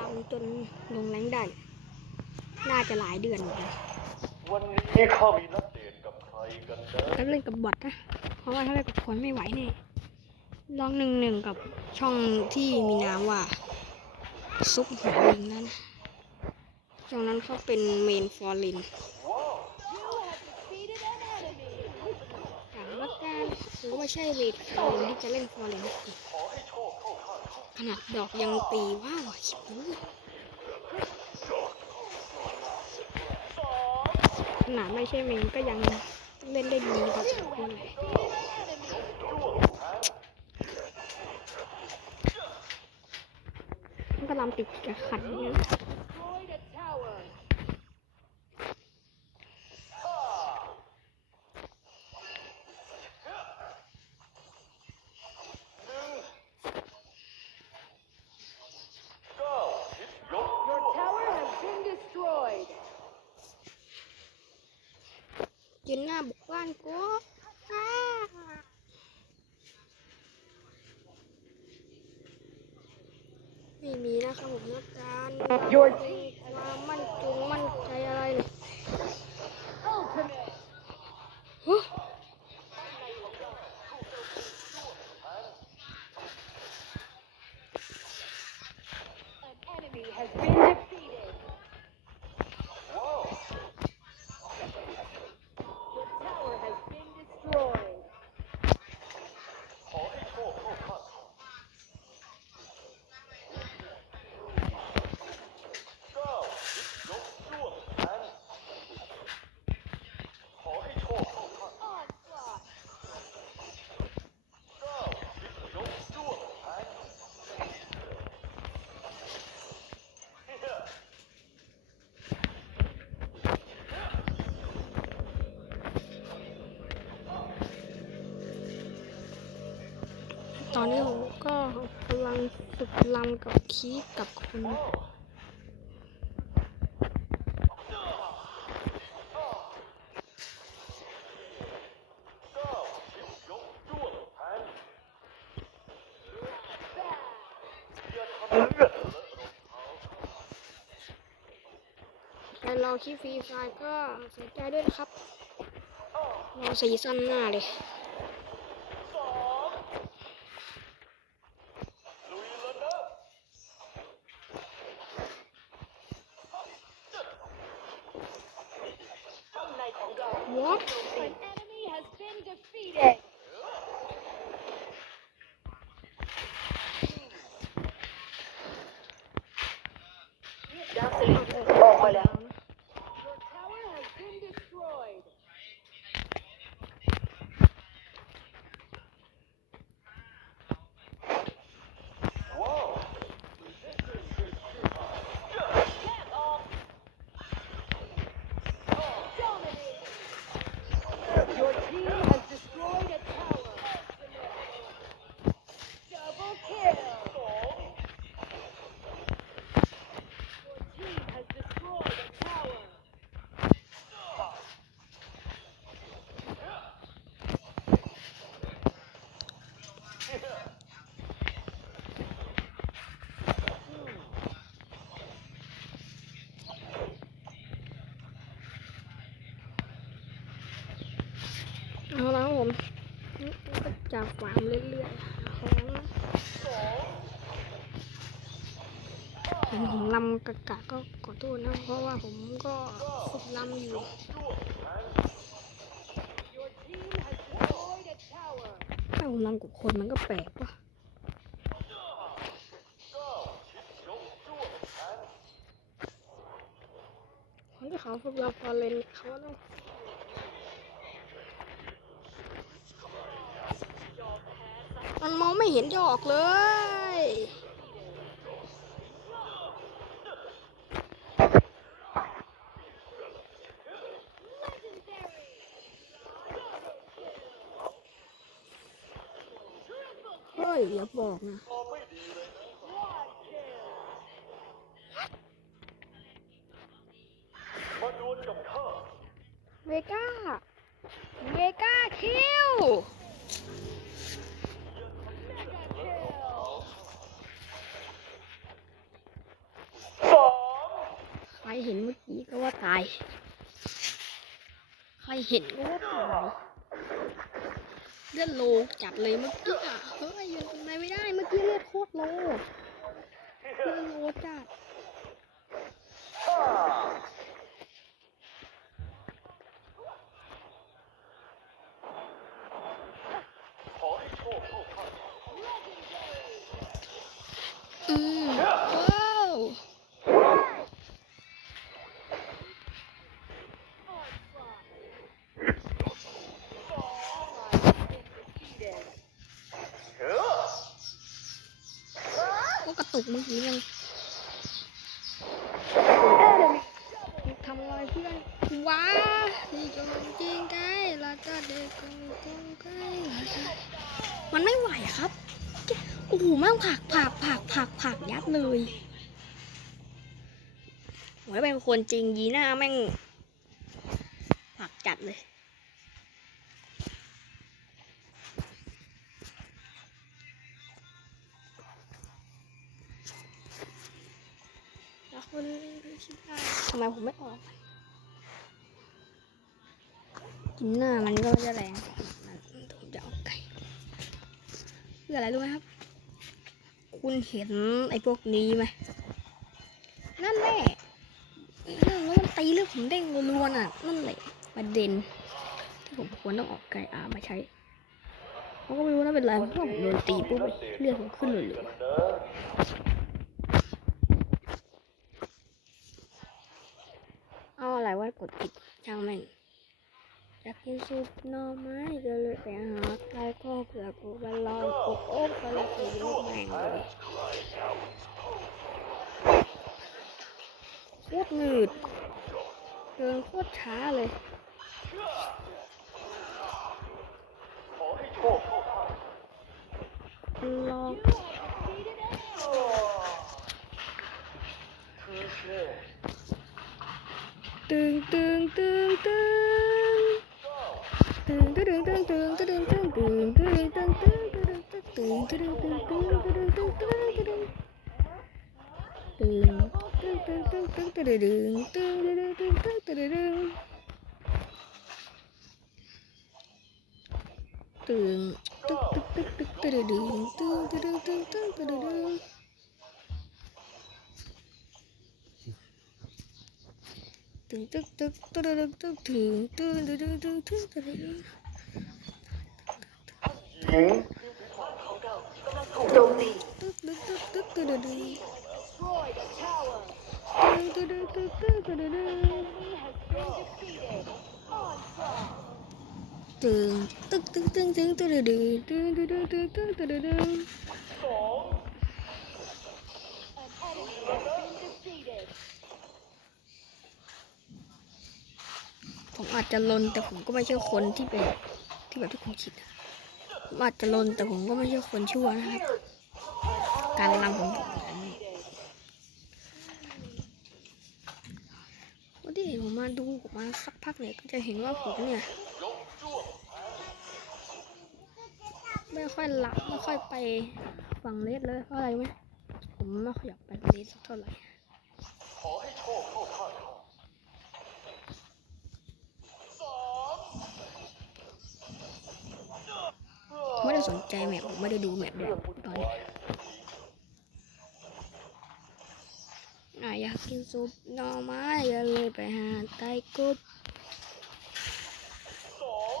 ลำจนลงแรงได้ น่าจะหลายเดือนเหมือนกันวันนี้ข้ามีนัดเดทกับใครกันนะถ้าเล่นกับบอทนะ เพราะว่าถ้าเล่นกับคนไม่ไหวแน่ลองหนึ่งหนึ่งกับช่องที่มีนามว่า ซุปหัวลิงนั้นช่องนั้นเขาเป็นเมนฟอร์ลินว้าวถามว่าการหรือว่าใช่เมนฟอร์ลินที่จะเล่นฟอร์ลิน ขนาดดอกยังตีว้าวคิดดูขนาดไม่ใช่เมนก็ยังเล่นได้ดีพอสมควรเลยมันก็ลำติดกับขันเนี่ยะ เก้าทิศยก Your tower has been destroyed. ยืนหน้าบุกบ้านกูอ้าไม่มีนะครับผมนะการ Your มีความมั่นจงมั่นใจอะไรเลย ultimate. ฮะ An enemy has been defeated. ว้าว Your tower has been destroyed. ขอให้โชคเข้าข้างเก้าทิศยกจ้วงแทงขอให้โชคเข้าข้าง Onslaught. เก้าทิศยกจ้วงแทงเฮ้ย ต อนนี้ผมก็กำลังฝึกลำกับคีกับคนเก้าทิศยกจ้วงแทงอย่เรองเท้าครอคลิปฟรีไฟก็สียใจด้วยนะครับรอซีซั่นหน้าเลย What? An enemy has been defeated. เอาแล้วผมก็จะฟาร์มเรื่อยๆของผมลำกะกะก็ขอโทษนะ เพราะว่าผมก็ฝึกลำอยู่ถ้าผมลำกับคนมันก็แปลกว่ะคนที่เขาฝึกลำฟอเรนเนี่ยเขาต้อง มันมองไม่เห็นจะออกเลย เฮ้ยอย่าบอกนะมาดวลกับข้าเวก้า เวก้าคิว เห็นเมื่อกี้ก็ว่าตาย ใครเห็นก็ว่าตายเลือดโลจับเลยเมื่อกี้อะเฮ้ยยังทำไมไม่ได้เมื่อกี้เลือดโคตรโลเลือดโลจัด กระตุกเมื่อกี้ยังทำลอยเพื่อนว้าดีกำลังจริงไงแล้วก็เด็กกำลังจริงไมันไม่ไหวครับโอ้โหแม่งผักผักผักผักผักยัดเลยไว้เป็นคนจริงยีหน้าแม่งผักจัดเลย นชิบหายทำไมผมไม่ออกกินหน้ามันก็จะแรงผมจะออกไก่เพื่ออะไรรู้ไหมครับ คุณเห็นไอ้พวกนี้ไหมนั่นแหละแล้วมันตีเรื่องผมได้งรัวๆอะ นั่นแหละประเด็นที่ผมควรต้องออกไก่อามาใช้เขาก็ไม่รู้นะเป็นไรเพราะผมโดนตีปุ๊บเลือดผมขึ้นเลยหรือ เอาอะไรว่ากดผิดช่างแม่งอยากกินซุปหน่อไม้ก็เลยไปหาไก่ข้อเผื่อกูบันลอนกูโอ๊กก็เลยไปยกแม่งเลยพูดหนืดเดินพูดช้าเลยลอง Tường tức tức tức tức tức tức tức tức tức tức tức tức tức từng tức tức tức tức tức thường tương tức tức tức tức tức tức tức tức tức ตึกตึกตึกตึกตึกตึก Enemy has been defeated. Onslaught. ตึงตึกตึกตึงตึงตึกตึกตึงตึงตึงตึงตึงตึกตึงสอง An enemy has been defeated. ผมอาจจะลนแต่ผมก็ไม่ใช่คนที่เป็นที่แบบที่คุณคิดนะผมอาจจะลนแต่ผมก็ไม่ใช่คนชั่วนะครับ การลำของผมนั้นวันที่ผมมาดูผมมาสักพัก เนี่ยก็จะเห็นว่าผมเนี่ยไม่ค่อยหละไม่ค่อยไปฝั่งเลสเลยเพราะอะไรไหมผมไม่ค่อยอยากไปเลสเท่าไหร่ขอให้โชคเข้าข้างไม่ได้สนใจแมปผมไม่ได้ดูแมปด้วยตอนนี้อะอยากกินซุปหน่อไม้ก็เลยไปหาไต้กบ สอง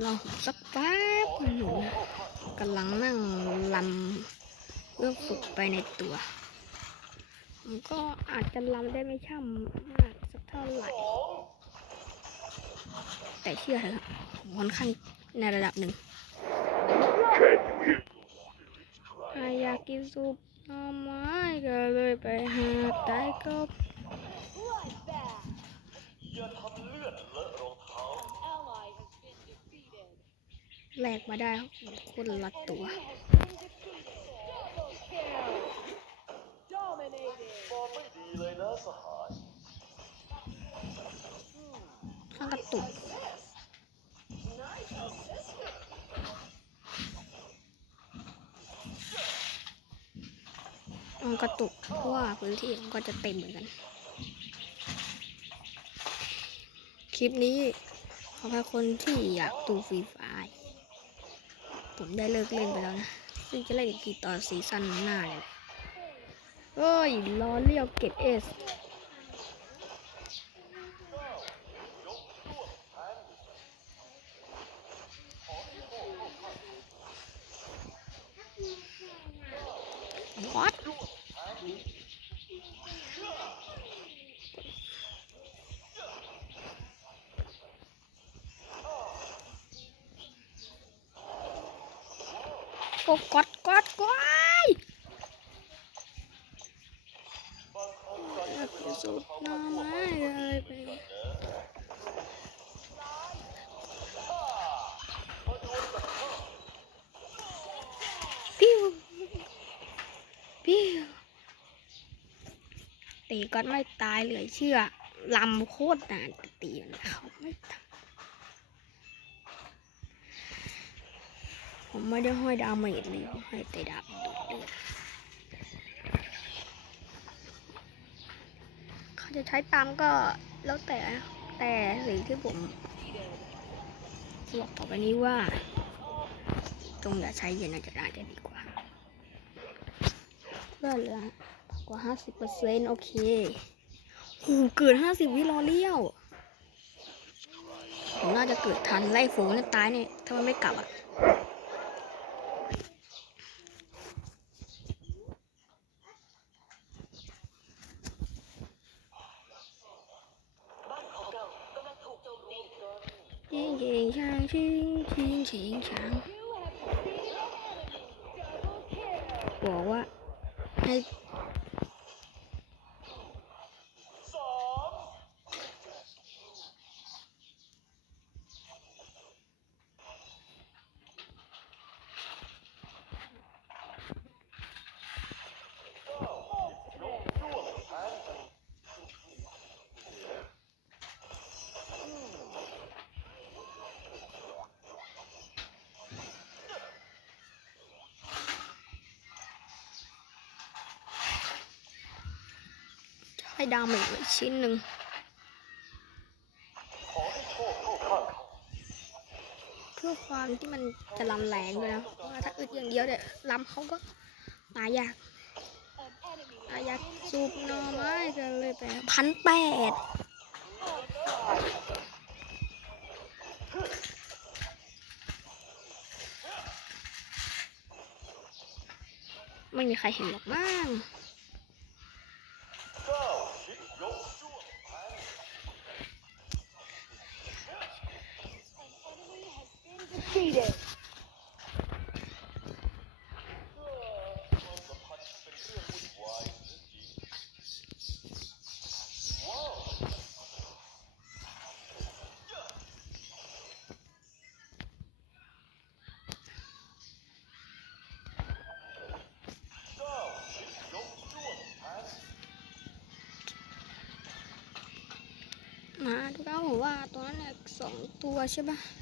รอผมสักแป๊บหนึ่งนะกำลังนั่งลำเพื่อฝึกไปในตัวผมก็อาจจะลำได้ไม่ช่ำมากสักเท่าไหร่ แต่เชื่อเถอะผมค่อนข้างในระดับหนึ่งอะอยากกินซุปหน่อไม้ก็เลยไปหาไต้กบอย่าทำเลือดเลอะรอง แลกมาได้คนละตัว Enemy has been defeated. Double kill. Dominated. ฟอร์มไม่ดีเลยนะสหายข้างกระตุกมันกระตุกเพราะว่าพื้นที่มันก็จะเต็มเหมือนกัน คลิปนี้ขอให้คนที่อยากดูฟรีไฟ ผมได้เลิกเล่นไปแล้วนะ ซึ่งจะเล่นอีกทีตอนซีซั่นหน้าเลยแหละเอ้ยรอเรียวเก็บเอสวอต โอ้กอดกอดกอยสูดน้ำไม้เลยไปปิ้วปิ้วตีก็ไม่ตายเหลือเชื่อลำโคตรนานต่ตีมันเขาไม่ตาย ผมไม่ได้ห้อยดาเมจเลยผมให้อยแต่ดาบดูดเลือดเขาจะใช้ตามก็แล้วแต่แต่สิ่งที่ผมบอกต่อไปนี้ว่าจงอย่าใช้เย็นอาจจะได้จะดีกว่าเลือดเหลือกว่าห้าสิบเปอร์เซ็นต์โอเคโหเกิดห้าสิบวิรอเลี้ยวผมน่าจะเกิดทันไล่ฝูงเนี่ยตายเนี่ยถ้ามันไม่กลับอะ ชิงชิงช่างชิงชิงชิงช่าง You have defeated an enemy. Double kill. บอกว่าให้ สอง ให้ดาวมาอีกชิ้นหนึ่งเพื่อความที่มันจะลำแรงด้วยนะว่าถ้าอึดอย่างเดียวเนี่ยลำเขาก็ตายยากตายยากสูบหน่อไม้กันเลยไปพันแปดไม่มีใครเห็นหรอกมั้ง เก้าชิดยกจ้วงแทง An enemy has been defeated. ความสัมพั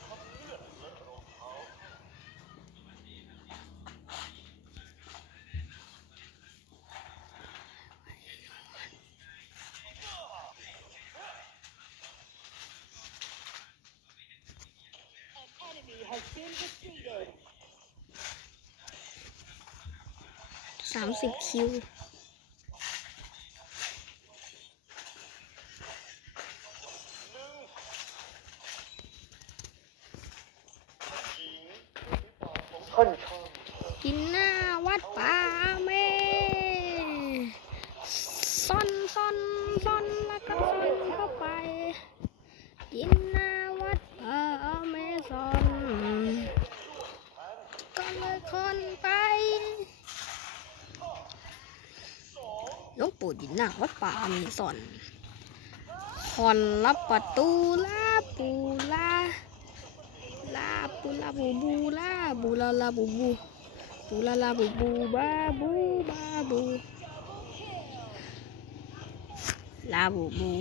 สามสิบคิว กินหน้าวัดป่าเมซ่อนซ่อนซ่อนแล้วก็ซ่อนเข้าไป กินหน้าวัดป่าเมซ่อนก็เลยคนไปห ลวงปู่ดินหน้าวัดป่าเมซอนคอนรับประตูลาปูลาลาปูลาบูบูลาบูลาลาบูบูบูลาลาบูบูบาบูบาบูลาบูบู